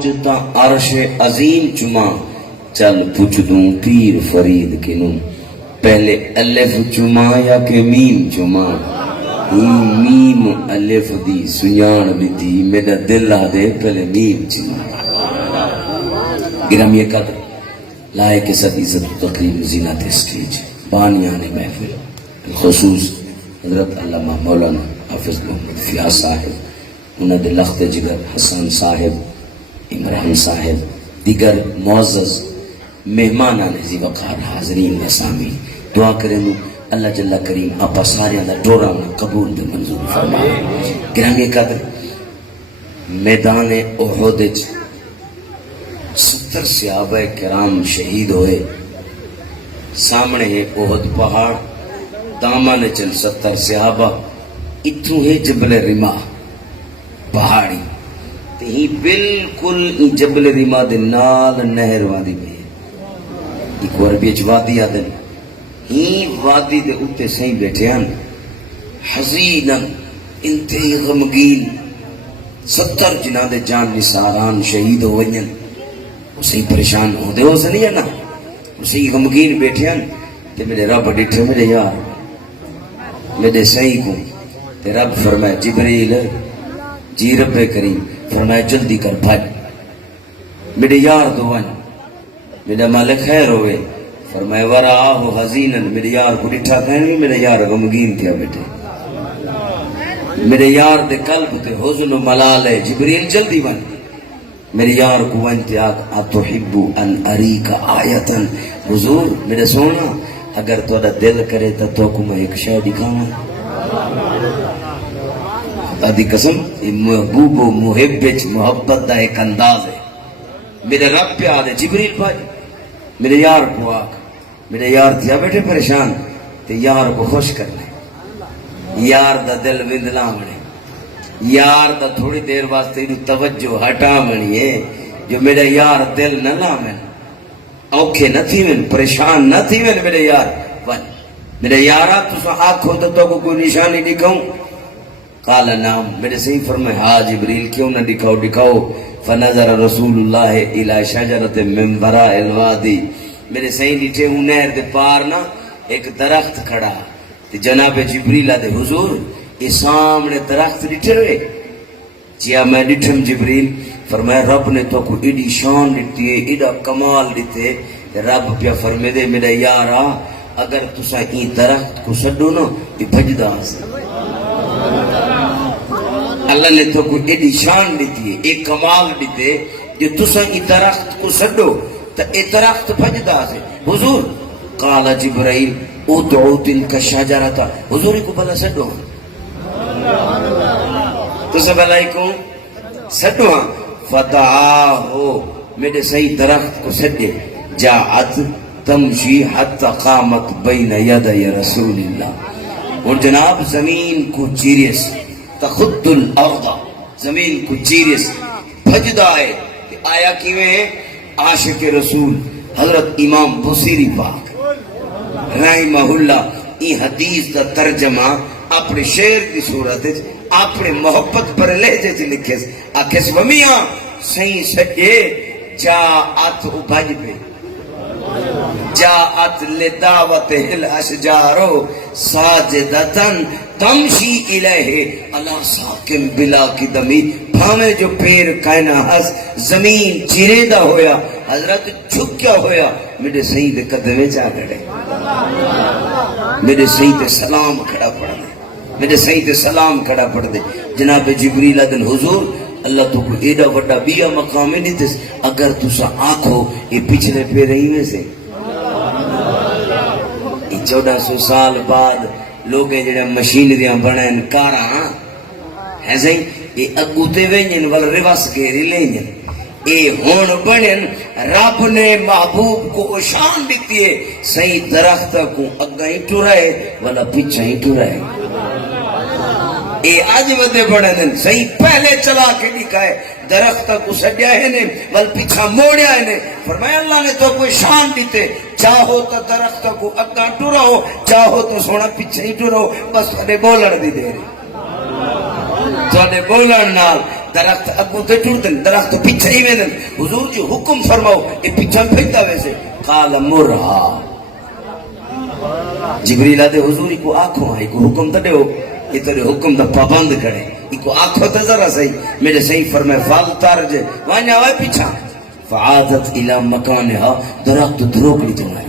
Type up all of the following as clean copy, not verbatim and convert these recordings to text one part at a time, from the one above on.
موج تا عرش عظیم چما چل پوچھ دوں پیر فرید کنوں پہلے الف چما یا کہ میم چما میم الف دی سنیان بھی تھی میرا دل آ دے پہلے میم چما گرامی قدر لائے کے ساتھ عزت و تقریب زینت اسٹیج بانیان محفل خصوص حضرت علامہ مولانا حافظ محمد فیاض صاحب انہوں نے لخت جگر حسن صاحب عمران صاحب دیگر معزز مہمان آنے زی وقار حاضرین اسامی دعا کریں اللہ جل کریم آپا سارے اندر ڈورا قبول دے منظور فرمائے گرامی قدر میدان احد 70 صحابہ کرام شہید ہوئے سامنے ہے احد پہاڑ دامن چل 70 صحابہ اتھوں ہے جبل رما پہاڑی ہی بالکل جبل رما دے نال نہر وادی پہ ایک وربی وادی آدن ہی وادی دے اتے سہی بیٹھے ہیں حزینن انتہی غمگین 70 جنہ دے جان نثاران شہید ہو ونجن اسی پریشان ہو دے ہو سے نہیں ہے نا اسی غمگین بیٹھے ہیں تے میرے رب ڈٹھے میرے یار میرے صحیح کو تے رب فرمائے جبریل جی رب کریم فرمائے جلدی کر بھاج میرے یار دوان میرا مالک خیر ہوئے فرمائے ورآہو حزینن میرے یار کو ڈٹھا کہنے میرے یار غمگین تھیا بیٹھے میرے یار دے قلب تے حزن و ملال ہے جبریل جلدی بن میرے یار کو ونتے اتحبو ان اریک آیتن حضور میرے سونا اگر تو دل کرے تو کو میں ایک شے دکھانا خدا دی قسم محبوب و محب محبت دا ایک انداز ہے میرے رب پہ آدھے جبریل بھائی میرے یار کو آکھ میرے یار تھیا بیٹھے پریشان تے یار کو خوش کرنے یار دا دل وندلا منے یار دا تھوڑی دیر واسطے توجہ ہٹا منی ہے جو میرے یار دل نہ لامن اوکھے نہ تھی من پریشان نہ تھی من میرے یار ون میرے یارہ تو سو آنکھوں تو کو کوئی نشانی دکھاؤں قال نام میرے صحیح فرمائے ہاں جبریل کیوں نہ دکھاؤ فنظر رسول اللہ الى شجرت من براء الوادی میرے صحیح نیچے ہوں نہر دے پار نا ایک درخت کھڑا تے جناب جبریل آدھے حضور یہ سامنے درخت ڈٹھے رہے جیا میں ڈٹھم جبریل فرمایا رب نے تو کو ایڈی شان ڈٹھی ہے ایڈا کمال ڈٹھے رب پیا فرمے دے میرا یارا اگر تسا این درخت کو سڈو نا یہ بھجدہ سے اللہ نے تو کو ایڈی شان ڈٹھی ہے ایک کمال ڈٹھے جو تسا این درخت کو سڈو تو یہ درخت بھجدہ سے حضور قال جبرائیل ادعو تلک شجرتا حضور کو بلا سڈو تو سب علیکم سڈو فدعاہو میرے صحیح درخت کو سڈے جاعت تمشی حتی قامت بین یدی رسول اللہ اور جناب زمین کو چیریس تخد الارض زمین کو چیریس بھجدہ آئے آیا کیویں عاشق رسول حضرت امام بصیری پاک رحمہ اللہ یہ حدیث دا ترجمہ اپنے شعر کی صورت اپنے محبت پر لہجے سے لکھے آکھس ومیاں صحیح سجے جاعت بھج پہ جاعت لدعوت الاشجارو ساجدتن تمشی الہ اللہ ساکم بلا کی دمی بھامے جو پیر کائنہ ہس زمین چیریدہ ہویا حضرت چھکیا ہویا میرے سید قدمے جا گڑے میرے سید سلام کھڑا پڑ دے میرے سید سلام کھڑا پڑ دے جناب جبریل ادن حضور اللہ تو کو ایڈا وڈا بیا مقام نہیں تھے اگر تو سا آنکھو یہ پچھلے پہ رہی میں سے 1400 سال بعد لوگیں جڑے مشینریاں بنائیں کاراں ہے صحیح یہ اگوتے وینجن وال ریواس گیری لینجن اے ہون بنن رب نے محبوب کو شان دیتی ہے صحیح درخت کو اگائی ٹورائے والا پیچھا ہی ٹورائے اے آج ودے بڑھن صحیح پہلے چلا کے دکھائے درخت کو سجیا ہے نے ول پیچھا موڑیا ہے نے فرمایا اللہ نے تو کوئی شان دیتے چاہو تو درخت کو اگاں ٹوراؤ چاہو تو سونا پیچھے ہی ٹوراؤ بس تھوڑے بولن دی دے رہی تھوڑے بولن نال درخت اگوں تے ٹردن درخت پیچھے ہی ویندن حضور جو حکم فرماؤ یہ پیچھے پھینکتا ویسے قال مرہا جبریل آدھے حضور کو آنکھوں آئی کو حکم تے ہو یہ تیرے حکم دا پابند کرے کو آنکھوں تے ذرا صحیح میرے صحیح فرمائے فالتار جے وہاں آئے پیچھا فعادت الى مکانہا درخت دروگلی تو آئی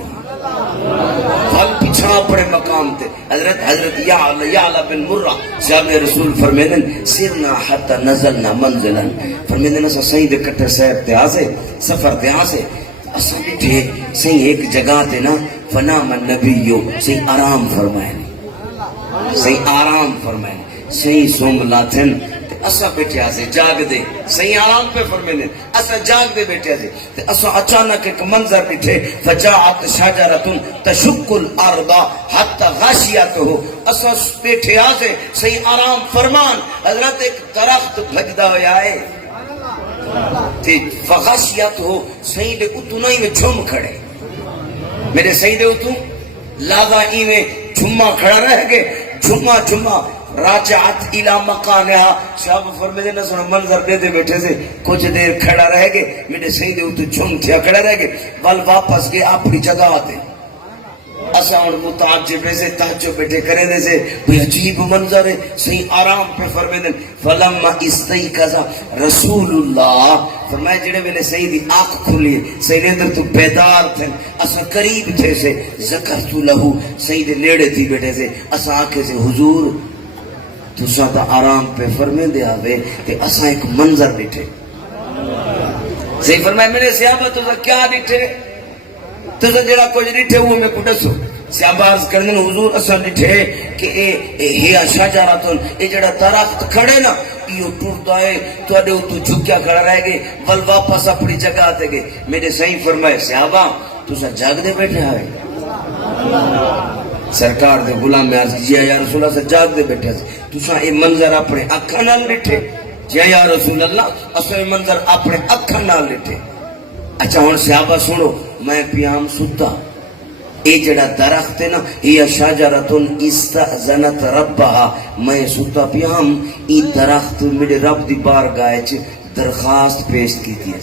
فال پیچھا پڑے مقام تے حضرت یعلا بن مرہ صاحب رسول فرمیدن سرنا حتی نزلنا منزلا فرمیدن اسا صحیح دے کٹر صاحب تے آسے سفر تے آسے اسا بیٹھے صحیح ایک جگہ تے نا فنام النبیو صحیح آرام فرمائے صحیح آرام فرمائے صحیح سونگ لاتھن اسا بیٹھے آسے جاگ دے صحیح آرام پہ فرمینے اسا جاگ دے بیٹھے آسے اسا اچانک ایک منظر بیٹھے فجاعت شاجرتن تشک الارض حتی غاشیات ہو اسا بیٹھے آسے صحیح آرام فرمان حضرت ایک درخت بھجدہ ہوئے آئے فغاشیات ہو صحیح دے اتنائی میں جھم کھڑے میرے صحیح دے اتو لاغا ای میں جھما کھڑا رہ گئے جھما راجعت الى مکانہا شاہب فرمیدے نہ سنو منظر دے دے بیٹھے سے کچھ دیر کھڑا رہ گئے میرے صحیح دے اتو جھم تھیا کھڑا رہ گئے بل واپس گئے اپنی جگہ آتے اسا اور متعجب سے تحجب بیٹھے کرے دے سے کوئی عجیب منظر ہے صحیح آرام پہ فرمیدے فلما استیقظ رسول اللہ فرمائے جڑے ویلے صحیح دی آنکھ کھلی صحیح نے در تو بیدار تھے اسا قریب تھے سے ذکرت لہو صحیح دے نیڑے تھی بیٹھے سے اسا آنکھے سے حضور تو ساتھ آرام پہ فرمیدے آوے کہ اسا ایک منظر بیٹھے صحیح فرمائے میرے صحابہ تو کیا بیٹھے تو جڑا کچھ ڈٹھے وہ میں کو دسو سیاباز کرنے حضور اصل ڈٹھے کہ اے شجراتن اے جڑا درخت کھڑے نا یہ ٹوٹتا ہے تو اڈے تو جھکیا کھڑا رہ گئے ول واپس اپنی جگہ آتے گئے میرے صحیح فرمائے صحابہ تو سا جاگ دے بیٹھے آئے سرکار دے غلام میں عرض جی یا رسول اللہ سے جاگ دے بیٹھے تو سا یہ منظر اپنے اکھا نال ڈٹھے جی یا رسول اللہ اصل یہ منظر اپنے اکھا نال ڈٹھے اچھا ہون صحابہ سنو میں پیام ستا اے جڑا درخت ہے نا یہ شجرتن استأذنت ربہا میں ستا پیام ای درخت میرے رب دی بارگاہ چ درخواست پیش کی تھی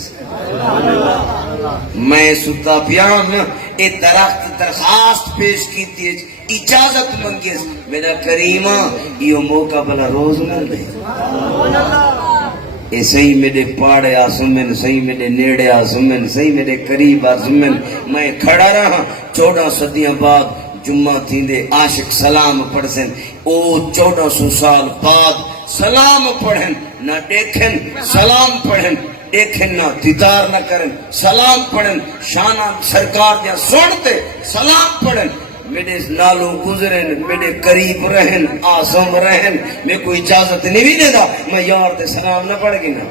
میں ستا پیام اے درخت درخواست پیش کی تھی اجازت منگی میرا کریمہ یہ موقع بلا روز مل رہے اے صحیح میرے پاڑے آسمن صحیح میرے نیڑے آسمن صحیح میرے قریب آسمن میں کھڑا رہا 14 صدیاں بعد جمعہ تھی دے عاشق سلام پڑھ سن او 1400 سال بعد سلام پڑھن نہ دیکھن سلام پڑھن دیکھن نہ دیدار نہ کرن سلام پڑھن شانہ سرکار دیا سنتے سلام پڑھن میرے نالوں گزرن میرے قریب رہن آسم رہن میں کوئی اجازت نہیں بھی دے دا میں یار دے سلام نہ پڑھ گی نا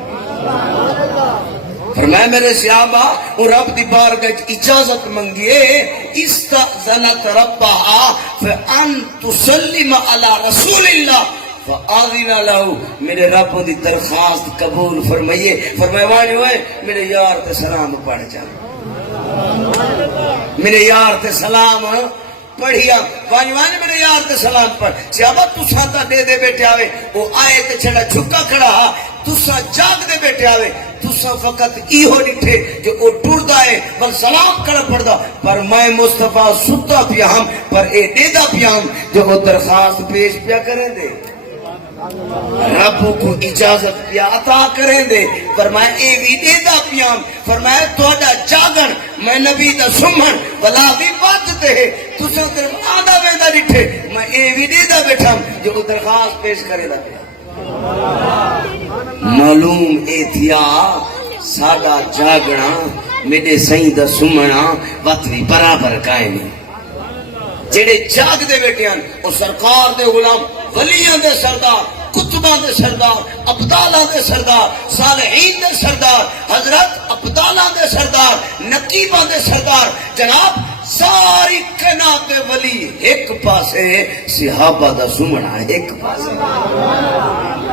فرمائے میرے صحابہ اور رب دی بارگاہ اجازت منگیے استأذنت ربہا فان تسلم علی رسول اللہ فآذن لہو میرے رب دی درخواست قبول فرمائیے فرمائے وانی ہوئے میرے یار دے سلام پڑھ جا میرے یار دے سلام پڑھیا وانی میرے یار تے سلام پر صحابہ تسا تا دے دے بیٹھے آوے وہ آئے تے چھڑا جھکا کھڑا تسا جاگ دے بیٹھے آوے تسا فقط ای ہو ڈٹھے جو او ٹردا ہے بل سلام کر پڑدا پر میں مصطفیٰ ستا پیا ہم پر اے دے دا پیا ہم جو وہ درخواست پیش پیا کریں دے رب کو اجازت پیا عطا کریں دے فرمائے اے وی دے دا پیام فرمائے توڑا جاگن میں نبی دا سمن بلا بھی باتتے ہیں تو سو کرم آدھا بیدہ ڈٹھے میں اے وی دے دا بیٹھا جو درخواست پیش کرے دا پیا معلوم اے تھیا ساڑا جاگنا میرے سائیں دا سمنا وقت بھی برابر قائم ہے جڑے جاگ دے بیٹے ہیں اور سرکار دے غلام ولیاں دے سردار کتباں دے سردار ابدالاں دے سردار صالحین دے سردار حضرت ابدالاں دے سردار نقیباں دے سردار جناب ساری کائنات دے ولی ایک پاسے صحابہ دا سمنا ایک پاسے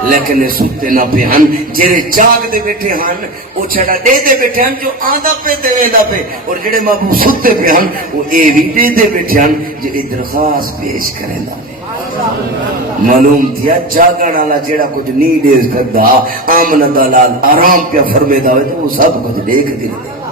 لیکن ستے نہ پہ ہن جڑے جاگ دے بیٹھے ہن او چھڑا دے دے بیٹھے ہن جو آندہ پہ دے ویندا پہ اور جڑے محبوب ستے پہ ہن وہ اے وی دے دے بیٹھے ہن جڑے درخواست پیش کریں دا معلوم تھیا جاگن والا جیڑا کچھ نہیں دیکھ سکدا آمنہ دا لال آرام پیا فرمیدا ہوئے تو وہ سب کچھ دیکھ دی رہے